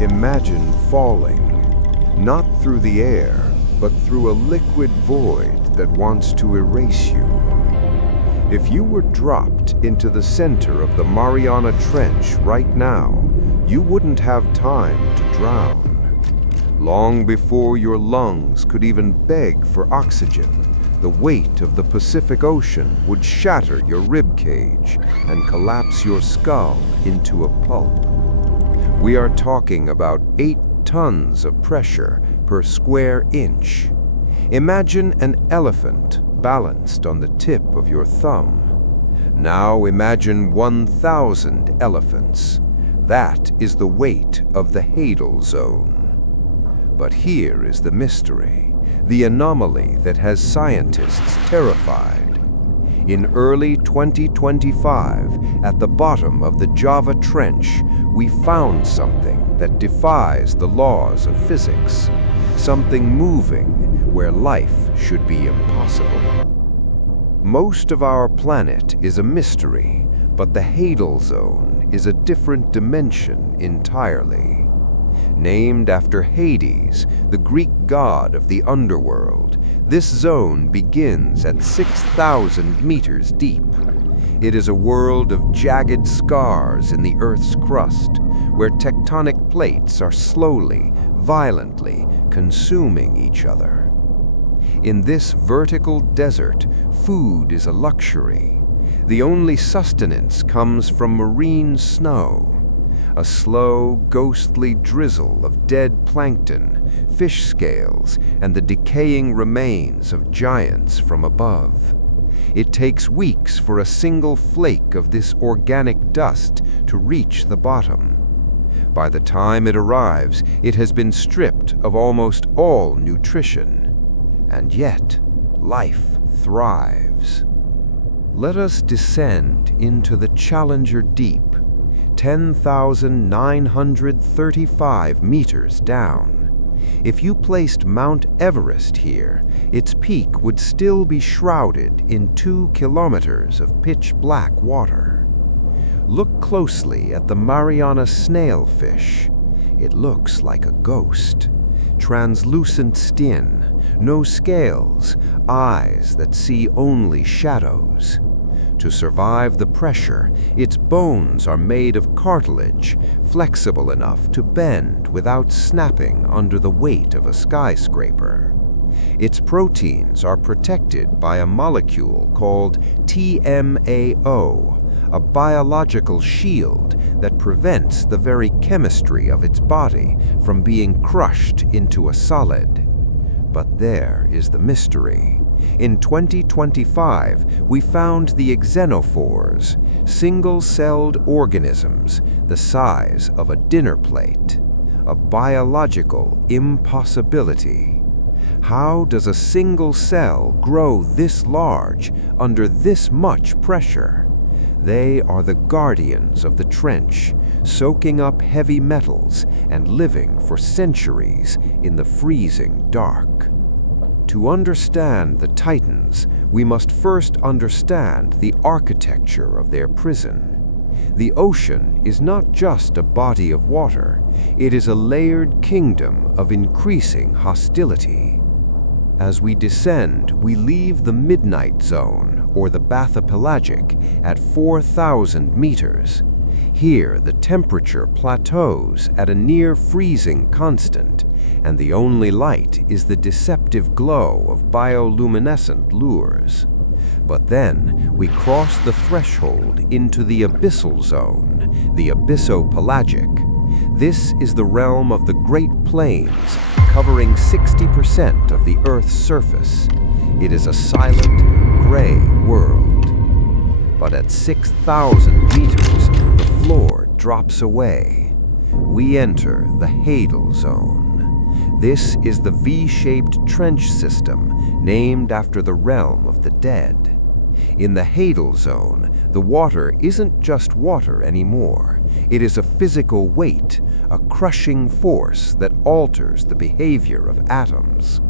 Imagine falling, not through the air, but through a liquid void that wants to erase you. If you were dropped into the center of the Mariana Trench right now, you wouldn't have time to drown. Long before your lungs could even beg for oxygen, the weight of the Pacific Ocean would shatter your rib cage and collapse your skull into a pulp. We are talking about 8 tons of pressure per square inch. Imagine an elephant balanced on the tip of your thumb. Now imagine 1,000 elephants. That is the weight of the Hadal Zone. But here is the mystery, the anomaly that has scientists terrified. In early 2025, at the bottom of the Java Trench, we found something that defies the laws of physics, something moving where life should be impossible. Most of our planet is a mystery, but the Hadal Zone is a different dimension entirely. Named after Hades, the Greek god of the underworld, this zone begins at 6,000 meters deep. It is a world of jagged scars in the Earth's crust, where tectonic plates are slowly, violently consuming each other. In this vertical desert, food is a luxury. The only sustenance comes from marine snow, a slow, ghostly drizzle of dead plankton, fish scales, and the decaying remains of giants from above. It takes weeks for a single flake of this organic dust to reach the bottom. By the time it arrives, it has been stripped of almost all nutrition. And yet, life thrives. Let us descend into the Challenger Deep, 10,935 meters down. If you placed Mount Everest here, its peak would still be shrouded in 2 kilometers of pitch-black water. Look closely at the Mariana snailfish. It looks like a ghost. Translucent skin, no scales, eyes that see only shadows. To survive the pressure, its bones are made of cartilage, flexible enough to bend without snapping under the weight of a skyscraper. Its proteins are protected by a molecule called TMAO, a biological shield that prevents the very chemistry of its body from being crushed into a solid. But there is the mystery. In 2025, we found the xenophores, single-celled organisms the size of a dinner plate, a biological impossibility. How does a single cell grow this large under this much pressure? They are the guardians of the trench, soaking up heavy metals and living for centuries in the freezing dark. To understand the Titans, we must first understand the architecture of their prison. The ocean is not just a body of water, it is a layered kingdom of increasing hostility. As we descend, we leave the midnight zone, or the bathypelagic, at 4,000 meters. Here, the temperature plateaus at a near-freezing constant, and the only light is the deceptive glow of bioluminescent lures. But then, we cross the threshold into the abyssal zone, the abyssopelagic. This is the realm of the Great Plains, covering 60% of the Earth's surface. It is a silent, gray world. But at 6,000 meters, the floor drops away. We enter the Hadal Zone. This is the V-shaped trench system named after the realm of the dead. In the Hadal Zone, the water isn't just water anymore. It is a physical weight, a crushing force that alters the behavior of atoms.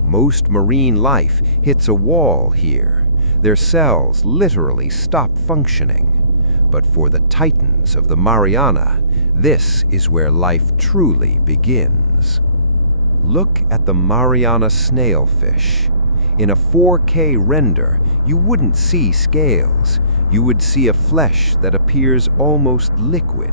Most marine life hits a wall here. Their cells literally stop functioning. But for the Titans of the Mariana, This is where life truly begins. Look at the Mariana snailfish. In a 4K render, you wouldn't see scales. You would see a flesh that appears almost liquid.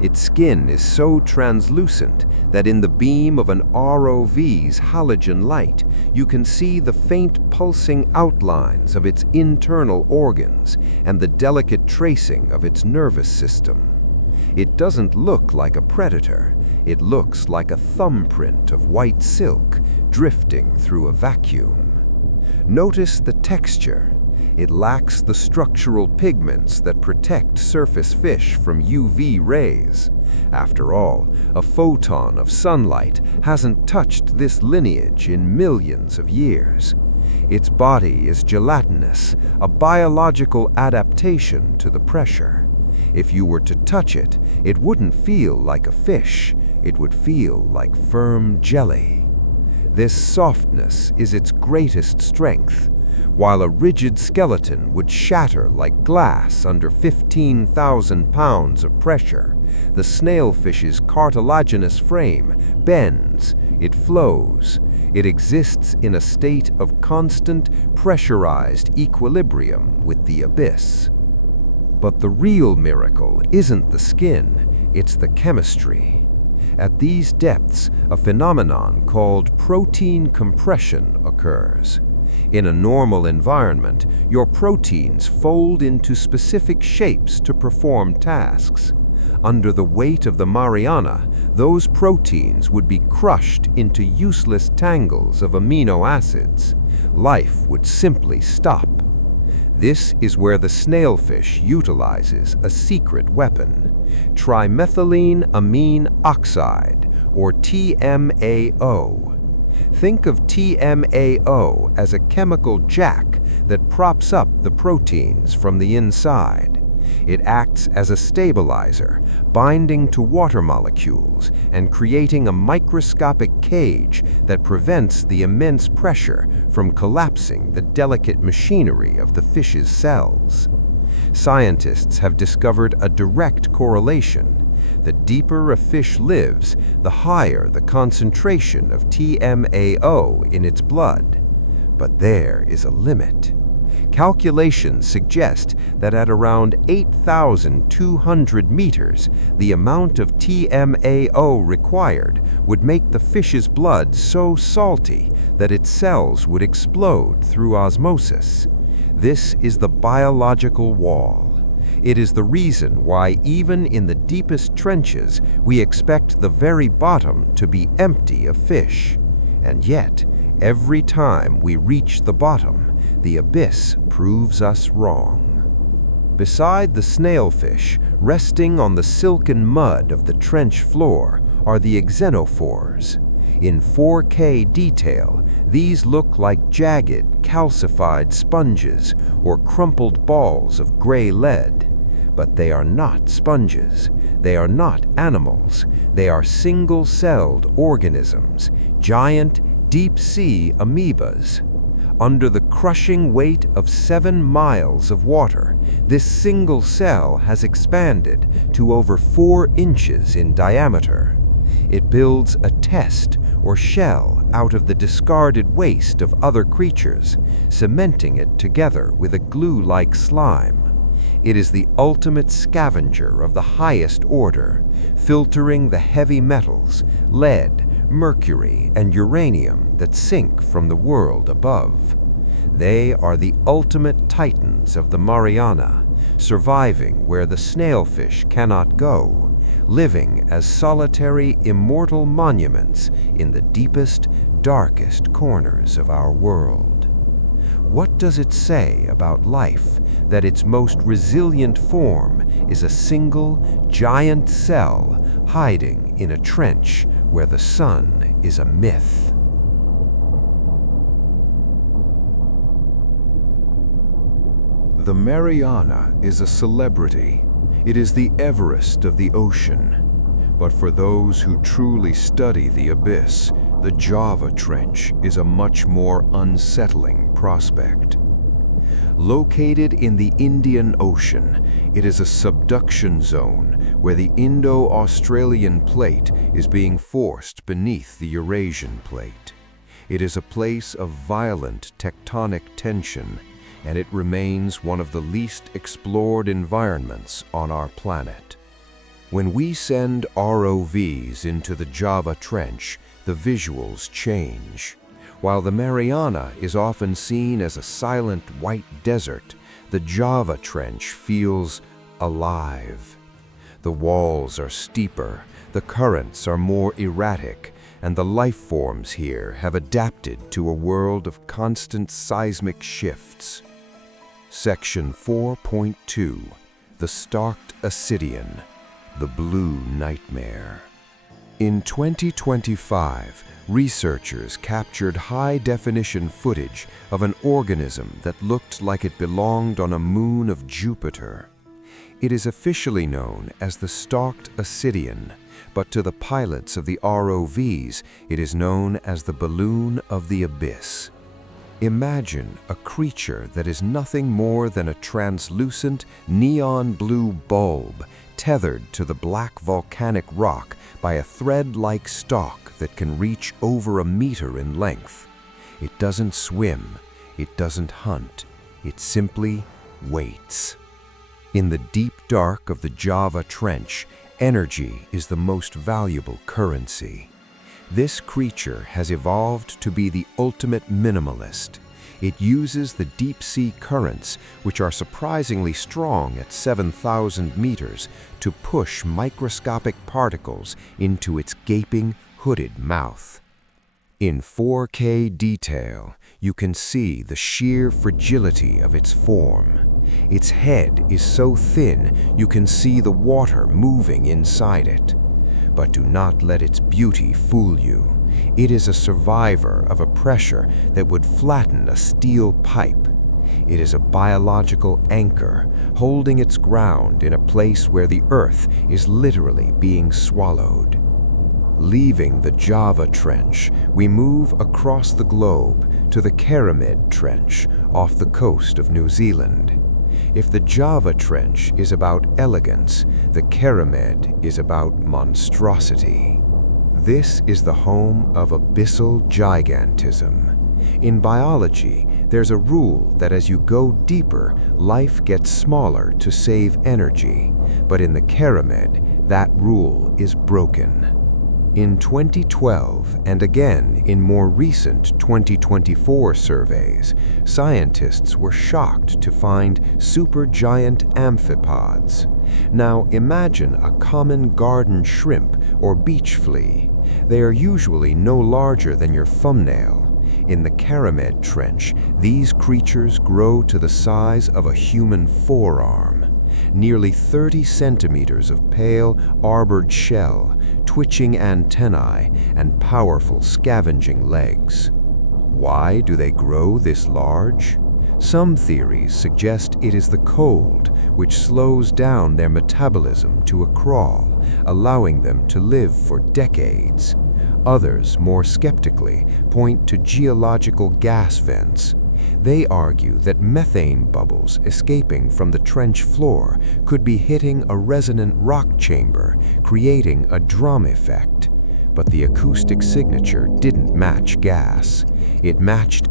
Its skin is so translucent that in the beam of an ROV's halogen light, you can see the faint pulsing outlines of its internal organs and the delicate tracing of its nervous system. It doesn't look like a predator. It looks like a thumbprint of white silk drifting through a vacuum. Notice the texture. It lacks the structural pigments that protect surface fish from UV rays. After all, a photon of sunlight hasn't touched this lineage in millions of years. Its body is gelatinous, a biological adaptation to the pressure. If you were to touch it, it wouldn't feel like a fish. It would feel like firm jelly. This softness is its greatest strength. While a rigid skeleton would shatter like glass under 15,000 pounds of pressure, the snailfish's cartilaginous frame bends, it flows. It exists in a state of constant, pressurized equilibrium with the abyss. But the real miracle isn't the skin, it's the chemistry. At these depths, a phenomenon called protein compression occurs. In a normal environment, your proteins fold into specific shapes to perform tasks. Under the weight of the Mariana, those proteins would be crushed into useless tangles of amino acids. Life would simply stop. This is where the snailfish utilizes a secret weapon, trimethylene amine oxide, or TMAO. Think of TMAO as a chemical jack that props up the proteins from the inside. It acts as a stabilizer, binding to water molecules and creating a microscopic cage that prevents the immense pressure from collapsing the delicate machinery of the fish's cells. Scientists have discovered a direct correlation. The deeper a fish lives, the higher the concentration of TMAO in its blood. But there is a limit. Calculations suggest that at around 8,200 meters, the amount of TMAO required would make the fish's blood so salty that its cells would explode through osmosis. This is the biological wall. It is the reason why even in the deepest trenches, we expect the very bottom to be empty of fish. And yet, every time we reach the bottom, the abyss proves us wrong. Beside the snailfish, resting on the silken mud of the trench floor, are the xenophores. In 4K detail, these look like jagged, calcified sponges or crumpled balls of gray lead. But they are not sponges. They are not animals. They are single-celled organisms, giant, deep-sea amoebas. Under the crushing weight of 7 miles of water, this single cell has expanded to over 4 inches in diameter. It builds a test or shell out of the discarded waste of other creatures, cementing it together with a glue-like slime. It is the ultimate scavenger of the highest order, filtering the heavy metals, lead, mercury, and uranium that sink from the world above. They are the ultimate titans of the Mariana, surviving where the snailfish cannot go, living as solitary, immortal monuments in the deepest, darkest corners of our world. What does it say about life that its most resilient form is a single, giant cell hiding in a trench where the sun is a myth? The Mariana is a celebrity. It is the Everest of the ocean. But for those who truly study the abyss, the Java Trench is a much more unsettling prospect. Located in the Indian Ocean, it is a subduction zone where the Indo-Australian plate is being forced beneath the Eurasian plate. It is a place of violent tectonic tension, and it remains one of the least explored environments on our planet. When we send ROVs into the Java Trench, the visuals change. While the Mariana is often seen as a silent white desert, the Java Trench feels alive. The walls are steeper, the currents are more erratic, and the life forms here have adapted to a world of constant seismic shifts. Section 4.2, The Stalked Ascidian, the Blue Nightmare. In 2025, researchers captured high-definition footage of an organism that looked like it belonged on a moon of Jupiter. It is officially known as the Stalked Ascidian, but to the pilots of the ROVs, it is known as the Balloon of the Abyss. Imagine a creature that is nothing more than a translucent neon blue bulb tethered to the black volcanic rock by a thread-like stalk that can reach over a meter in length. It doesn't swim, it doesn't hunt, it simply waits. In the deep dark of the Java Trench, energy is the most valuable currency. This creature has evolved to be the ultimate minimalist. It uses the deep-sea currents, which are surprisingly strong at 7,000 meters, to push microscopic particles into its gaping, hooded mouth. In 4K detail, you can see the sheer fragility of its form. Its head is so thin you can see the water moving inside it. But do not let its beauty fool you. It is a survivor of a pressure that would flatten a steel pipe. It is a biological anchor, holding its ground in a place where the Earth is literally being swallowed. Leaving the Java Trench, we move across the globe to the Kermadec Trench off the coast of New Zealand. If the Java Trench is about elegance, the Kermadec is about monstrosity. This is the home of abyssal gigantism. In biology, there's a rule that as you go deeper, life gets smaller to save energy. But in the Kermadec, that rule is broken. In 2012, and again in more recent 2024 surveys, scientists were shocked to find supergiant amphipods. Now imagine a common garden shrimp or beach flea. They are usually no larger than your thumbnail. In the Kermadec Trench, these creatures grow to the size of a human forearm. Nearly 30 centimeters of pale, arbored shell, twitching antennae, and powerful scavenging legs. Why do they grow this large? Some theories suggest it is the cold, which slows down their metabolism to a crawl, allowing them to live for decades. Others, more skeptically, point to geological gas vents. They argue that methane bubbles escaping from the trench floor could be hitting a resonant rock chamber, creating a drum effect. But the acoustic signature didn't match gas. It matched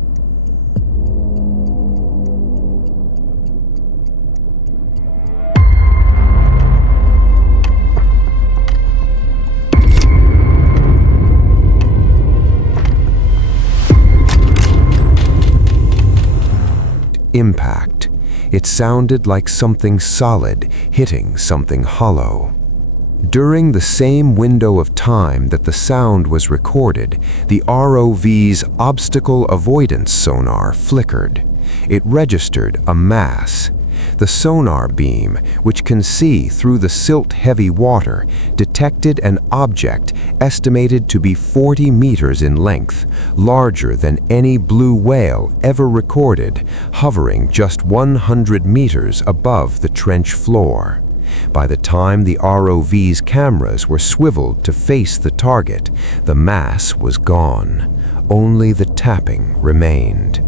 impact. It sounded like something solid hitting something hollow. During the same window of time that the sound was recorded, the ROV's obstacle avoidance sonar flickered. It registered a mass. The sonar beam, which can see through the silt-heavy water, detected an object estimated to be 40 meters in length, larger than any blue whale ever recorded, hovering just 100 meters above the trench floor. By the time the ROV's cameras were swiveled to face the target, the mass was gone. Only the tapping remained.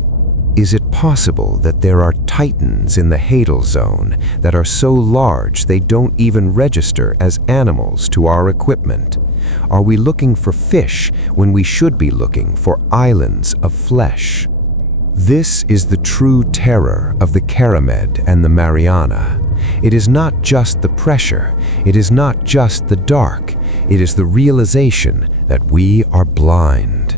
Is it possible that there are titans in the Hadal Zone that are so large they don't even register as animals to our equipment? Are we looking for fish when we should be looking for islands of flesh? This is the true terror of the Kermadec and the Mariana. It is not just the pressure, it is not just the dark, it is the realization that we are blind.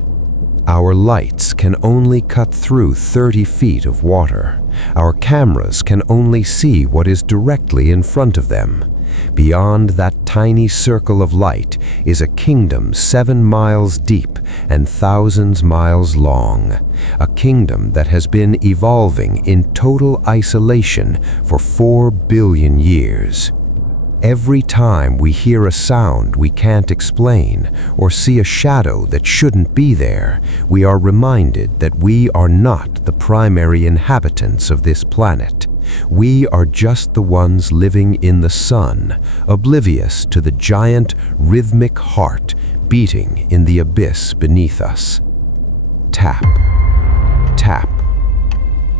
Our lights can only cut through 30 feet of water. Our cameras can only see what is directly in front of them. Beyond that tiny circle of light is a kingdom 7 miles deep and thousands miles long, a kingdom that has been evolving in total isolation for 4 billion years. Every time we hear a sound we can't explain or see a shadow that shouldn't be there, we are reminded that we are not the primary inhabitants of this planet. We are just the ones living in the sun, oblivious to the giant rhythmic heart beating in the abyss beneath us. Tap, tap,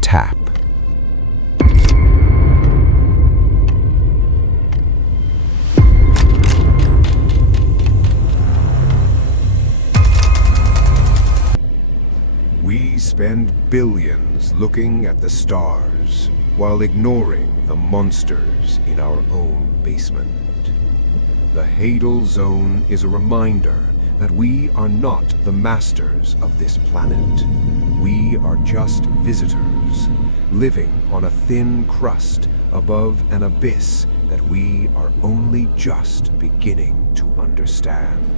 tap. We spend billions looking at the stars while ignoring the monsters in our own basement. The Hadal Zone is a reminder that we are not the masters of this planet. We are just visitors, living on a thin crust above an abyss that we are only just beginning to understand.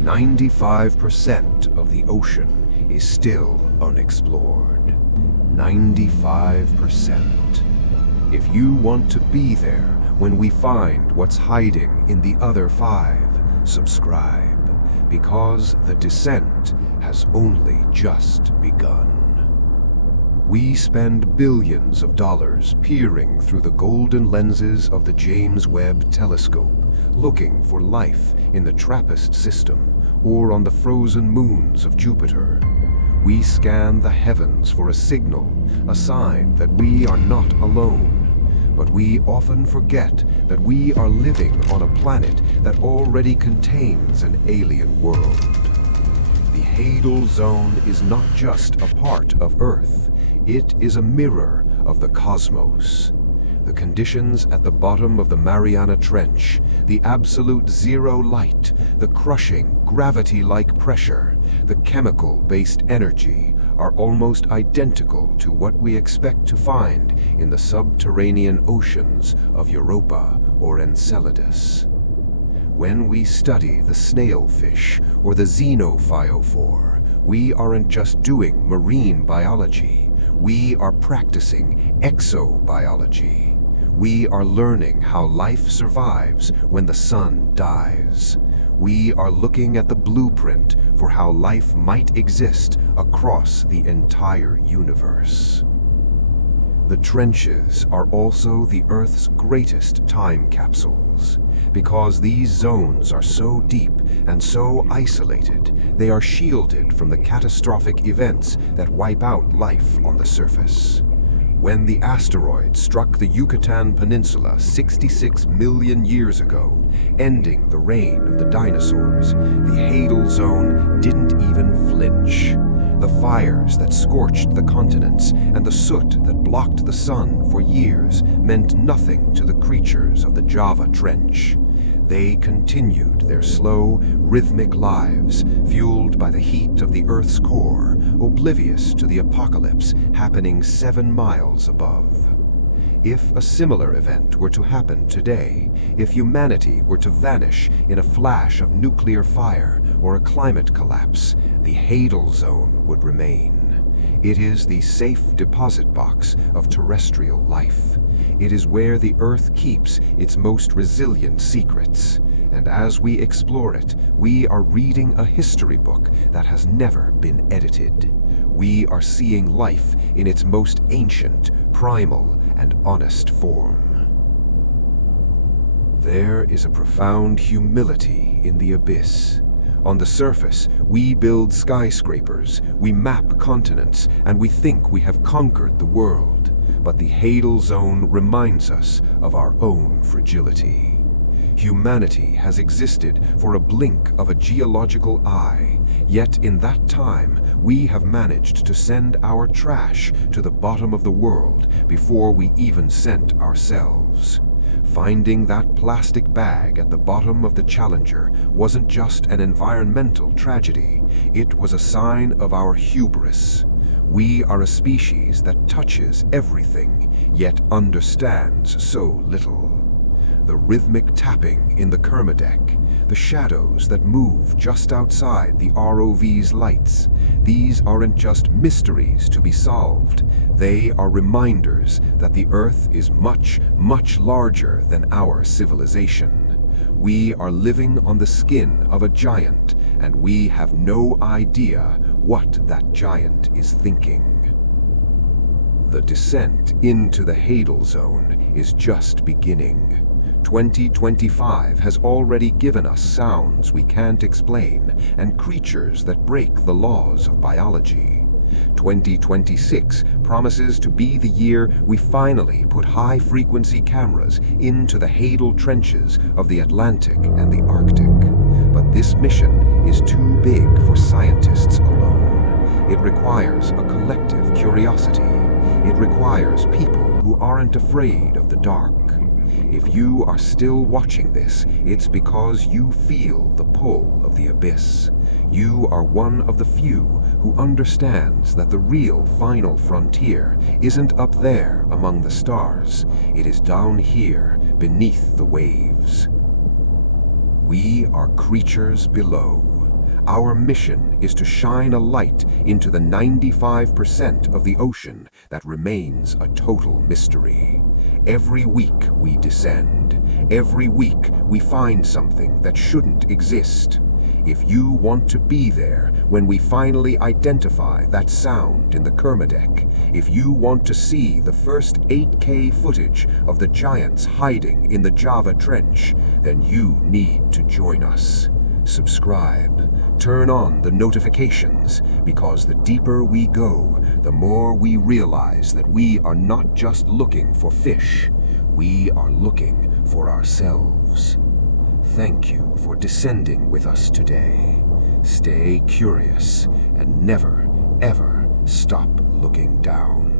95% of the ocean is still unexplored. 95%. If you want to be there when we find what's hiding in the other 5, subscribe, because the descent has only just begun. We spend billions of dollars peering through the golden lenses of the James Webb Telescope, looking for life in the TRAPPIST system or on the frozen moons of Jupiter. We scan the heavens for a signal, a sign that we are not alone. But we often forget that we are living on a planet that already contains an alien world. The Hadal Zone is not just a part of Earth, it is a mirror of the cosmos. The conditions at the bottom of the Mariana Trench, the absolute zero light, the crushing, gravity-like pressure, the chemical-based energy are almost identical to what we expect to find in the subterranean oceans of Europa or Enceladus. When we study the snailfish or the xenophyophore, we aren't just doing marine biology, we are practicing exobiology. We are learning how life survives when the sun dies. We are looking at the blueprint for how life might exist across the entire universe. The trenches are also the Earth's greatest time capsules. Because these zones are so deep and so isolated, they are shielded from the catastrophic events that wipe out life on the surface. When the asteroid struck the Yucatan Peninsula 66 million years ago, ending the reign of the dinosaurs, the Hadal Zone didn't even flinch. The fires that scorched the continents and the soot that blocked the sun for years meant nothing to the creatures of the Java Trench. They continued their slow, rhythmic lives, fueled by the heat of the Earth's core, oblivious to the apocalypse happening 7 miles above. If a similar event were to happen today, if humanity were to vanish in a flash of nuclear fire or a climate collapse, the Hadal Zone would remain. It is the safe deposit box of terrestrial life. It is where the Earth keeps its most resilient secrets. And as we explore it, we are reading a history book that has never been edited. We are seeing life in its most ancient, primal, and honest form. There is a profound humility in the abyss. On the surface, we build skyscrapers, we map continents, and we think we have conquered the world. But the Hadal Zone reminds us of our own fragility. Humanity has existed for a blink of a geological eye, yet in that time we have managed to send our trash to the bottom of the world before we even sent ourselves. Finding that plastic bag at the bottom of the Challenger wasn't just an environmental tragedy, it was a sign of our hubris. We are a species that touches everything, yet understands so little. The rhythmic tapping in the Kermadec, the shadows that move just outside the ROV's lights, these aren't just mysteries to be solved. They are reminders that the Earth is much, much larger than our civilization. We are living on the skin of a giant, and we have no idea what that giant is thinking. The descent into the Hadal Zone is just beginning. 2025 has already given us sounds we can't explain and creatures that break the laws of biology. 2026 promises to be the year we finally put high-frequency cameras into the Hadal trenches of the Atlantic and the Arctic. But this mission is too big for scientists alone. It requires a collective curiosity. It requires people who aren't afraid of the dark. If you are still watching this, it's because you feel the pull of the abyss. You are one of the few who understands that the real final frontier isn't up there among the stars. It is down here beneath the waves. We are creatures below. Our mission is to shine a light into the 95% of the ocean that remains a total mystery. Every week we descend. Every week we find something that shouldn't exist. If you want to be there when we finally identify that sound in the Kermadec, if you want to see the first 8K footage of the giants hiding in the Java Trench, then you need to join us. Subscribe, turn on the notifications, because the deeper we go, the more we realize that we are not just looking for fish, we are looking for ourselves. Thank you for descending with us today. Stay curious and never, ever stop looking down.